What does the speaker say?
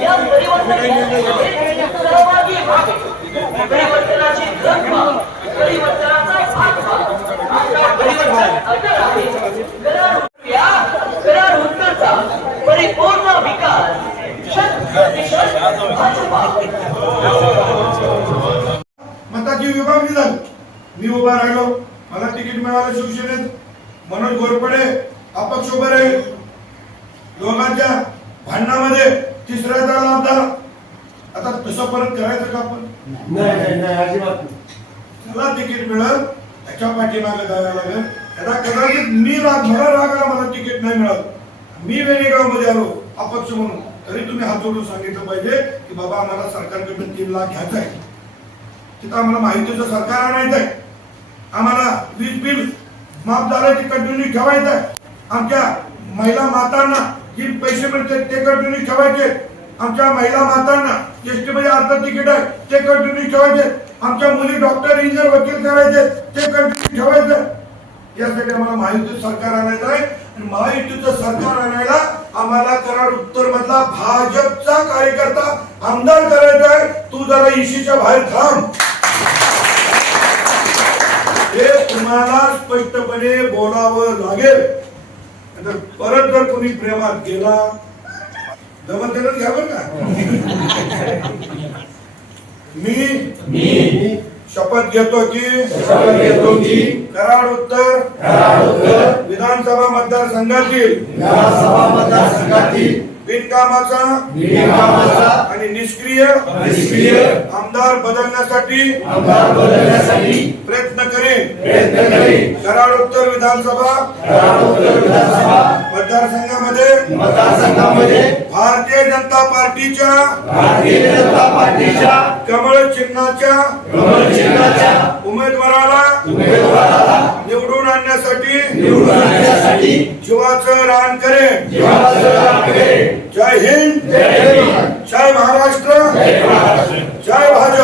या परिवर्तनामध्ये सहभागी व्हावे परिवर्तनाची गरज परिवर्तनाचा भाग व्हा परिवर्तन आहे. करार या करार उत्तरचा परिपूर्ण विकास. शत प्रतिशत भाजपा. मताची विभागणी झाली मी उभा राहिलो. मला तिकीट मिळालं शिवसेनेत. मनोज घोरपडे अपक्ष उभे राहील. दोघांच्या भांडणामध्ये तिसऱ्या झाला झाला आता तसं परत करायचं का आपण? नाही नाही नाही अजिबात नाही. त्याला तिकीट मिळत त्याच्या पाठीमागे जायला लागेल. त्याला कदाचित मी राग मला राग आला मला तिकीट नाही मिळत. मी वेणेगावमध्ये आलो अपक्ष म्हणून. तरी तुम्ही हात जोडून सांगितलं पाहिजे की बाबा आम्हाला सरकारकडून तीन लाख घ्यायचं आहे. तिथं आम्हाला माहितीचं सरकार आणायचं आहे. आम्हाला वीज बिल माफ झालं ते कंटिन्यू ठेवायचं आहे. आमच्या महिला मातांना जी पैसे मिळतात ते कंटिन्यू ठेवायचे. आमच्या महिला मातांना एस टी मध्ये अर्ध तिकीट आहे ते कंटिन्यू ठेवायचे. आमच्या मुली डॉक्टर इंजिनियर वकील करायचे ते कंटिन्यू ठेवायचे. यासाठी आम्हाला महायुतीचं सरकार आणायचं आहे. आणि महायुतीचं सरकार आणायला आम्हाला कराड उत्तर मधला भाजपचा कार्यकर्ता आमदार करायचा आहे. तू जरा इशीच्या बाहेर थांब. हे तुम्हाला स्पष्टपणे बोलावं लागेल. नाहीतर परत जर कोणी प्रेमात गेला जमत त्याला घ्या बरं का? मी मी शपथ घेतो की शपथ घेतो की कराड उत्तर कराड उत्तर विधानसभा मतदारसंघातील विधानसभा मतदारसंघातील बिनकामाचा बिनकामाचा आणि निष्क्रिय निष्क्रिय आमदार बदलण्यासाठी आमदार बदलण्यासाठी प्रयत्न करेन. प्रयत्न करेन. कराड उत्तर विधानसभा कराड उत्तर विधानसभा मतदारसंघामध्ये मतदारसंघामध्ये भारतीय जनता पार्टीच्या भारतीय जनता पार्टीच्या कमळ चिन्हाच्या कमळ चिन्हाच्या उमेदवाराला उमेदवाराला निवडून आणण्यासाठी निवडून आणण्यासाठी जीवाचं रान करेन. जीवाचं रान करेन. जय हिंद. जय हिंद. जय महाराष्ट्र. जय महाराष्ट्र. জয় ভারত